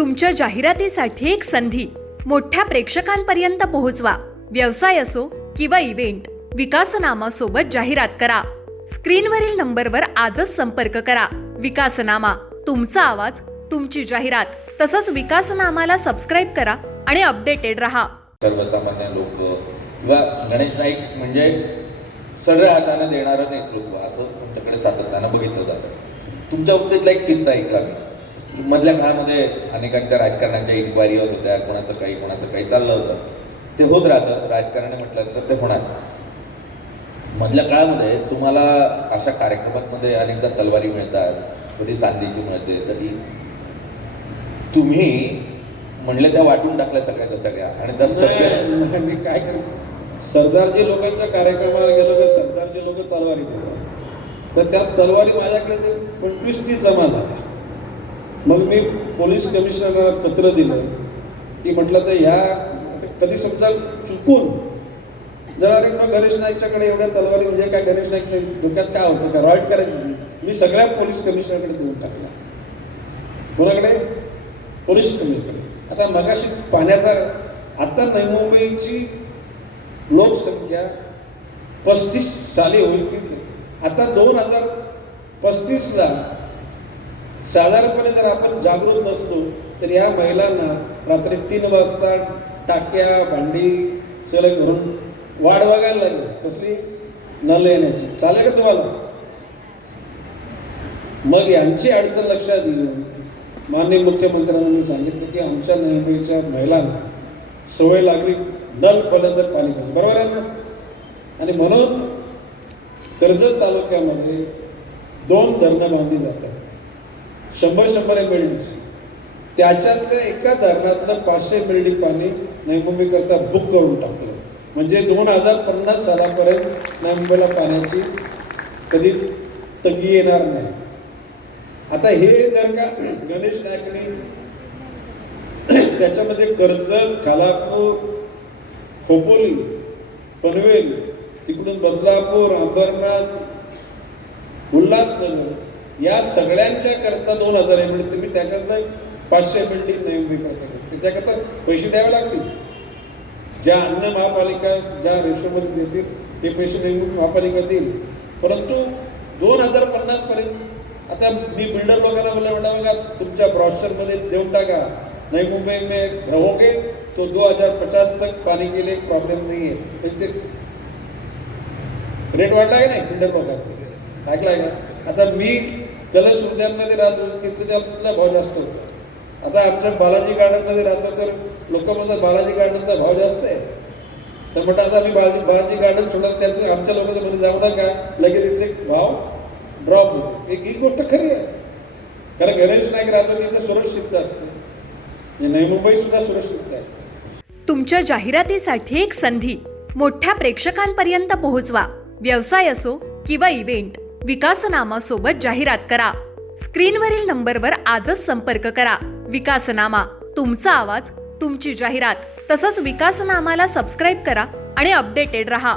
तुमच्या जाहिरातीसाठी एक संधी मोठ्या प्रेक्षकांपर्यंत पोहोचवा. व्यवसाय असो किंवा इव्हेंट, विकासनामा सोबत जाहिरात करा. स्क्रीनवरील नंबरवर आजच संपर्क करा. विकासनामा, तुमचा आवाज, तुमची जाहिरात. तसंच विकासनामाला सबस्क्राईब करा आणि अपडेटेड रहा. सर्वसामान्य लोक किंवा गणेश नाईक म्हणजे सगळ्या हाताने देणारं नेतृत्व असं तुमच्याकडे सातत्यानं बघितलं जातं. तुमच्या बाबतीतला एक किस्सा ऐकला मी. मधल्या काळामध्ये अनेकांच्या राजकारणाच्या इन्क्वायरी होत होत्या, कोणाचं काही चाललं होतं. ते होत राहतं, राजकारणी म्हटलं तर ते होणार. मधल्या काळामध्ये तुम्हाला अशा कार्यक्रमांमध्ये अनेकदा तलवारी मिळतात, कधी चांदीची मिळते, कधी तुम्ही म्हणले त्या वाटून टाकल्या सगळ्या आणि त्या सगळ्या मी काय करतो, सरदारजी लोकांच्या कार्यक्रमाला गेलो तर सरदारजी लोक तलवारी देतात, तर त्या तलवारी माझ्याकडे 25-30 जमा झाल्या. मग मी पोलीस कमिशनरला पत्र दिलं की म्हटलं तर ह्या कधी समजा चुकून जर अरे मग गणेश नाईकच्याकडे एवढ्या तलवारी म्हणजे काय, गणेश नाईकच्या डोक्यात काय होतं का रॉईट करायची. मी सगळ्या पोलीस कमिशनरकडे देऊन टाकला. कोणाकडे? पोलीस कमिशनरकडे. आता मगाशी पाण्याचा, आता नवी मुंबईची लोकसंख्या 35 साली होईल. आता 2035ला साधारणपणे जर आपण जागृत नसलो तर या महिलांना रात्री 3 वाजता टाक्या भांडी सगळं घरून वाढ बघायला लागेल कसली नल येण्याची. चालेल का तुम्हाला? मग यांची अडचण लक्षात घेऊन माननीय मुख्यमंत्र्यांना मी सांगितलं की आमच्या मुंबईच्या महिलांना सवय लागली नल खोल्यानंतर पाणी घ्यायचं, बरोबर आहे ना? आणि म्हणून कर्जत तालुक्यामध्ये 2 धरणं बांधली जातात 100 एमएलडीची. त्याच्यातलं एका धरणातलं 500 एमएलडी पाणी नवी मुंबई करता बुक करून टाकलं. म्हणजे 2050 सालापर्यंत नवी मुंबईला पाण्याची कधी तंगी येणार नाही. आता हे जर का गणेश नाईकने त्याच्यामध्ये कर्जत, खालापूर, खोपोली, पनवेल, तिकडून बदलापूर, अंबरनाथ, उल्हासनगर या सगळ्यांच्या करता 2000 एमएलडी, तुम्ही त्याच्यातलं 500 एमएलडी नवी मुंबई करता, त्याकरता पैसे द्यावे लागतील. ज्या अन्न महापालिका ज्या रेशोमध्ये देतील ते पैसे नवी मुंबई महापालिका देईल. परंतु 2050 पर्यंत आता मी बिल्डर लोकांना म्हटलं बघा तुमच्या ब्रॉशरमध्ये देऊन टाका नवी मुंबई में रहोगे तो 2050 तक पाणी के लिए प्रॉब्लेम नाही आहे. रेट वाढला आहे नाही बिल्डर लोकांचा, ऐकलाय का? आता मी कलश उद्यानमध्ये राहतो, तिथला भाव जास्त होता. आता आमच्या बालाजी गार्डनमध्ये राहतो तर लोक म्हणतात बालाजी गार्डनचा भाव जास्त आहे. तर म्हटलं आता आम्ही बालाजी गार्डन सोडत त्याचं आमच्या लोकांच्या मध्ये जाऊ नका, लगेच इथले भाव ड्रॉप होतो. ही गोष्ट खरी आहे, कारण गणेश नाईक राहतो तिथे सुरक्षित असते, नवी मुंबई सुद्धा सुरक्षित आहे. तुमच्या जाहिरातीसाठी एक संधी मोठ्या प्रेक्षकांपर्यंत पोहोचवा. व्यवसाय असो किंवा इव्हेंट, विकासनामा सोबत जाहिरात करा. स्क्रीनवरील नंबरवर आजच संपर्क करा. विकासनामा, तुमचा आवाज, तुमची जाहिरात. तसंच विकासनामाला सबस्क्राईब करा आणि अपडेटेड रहा.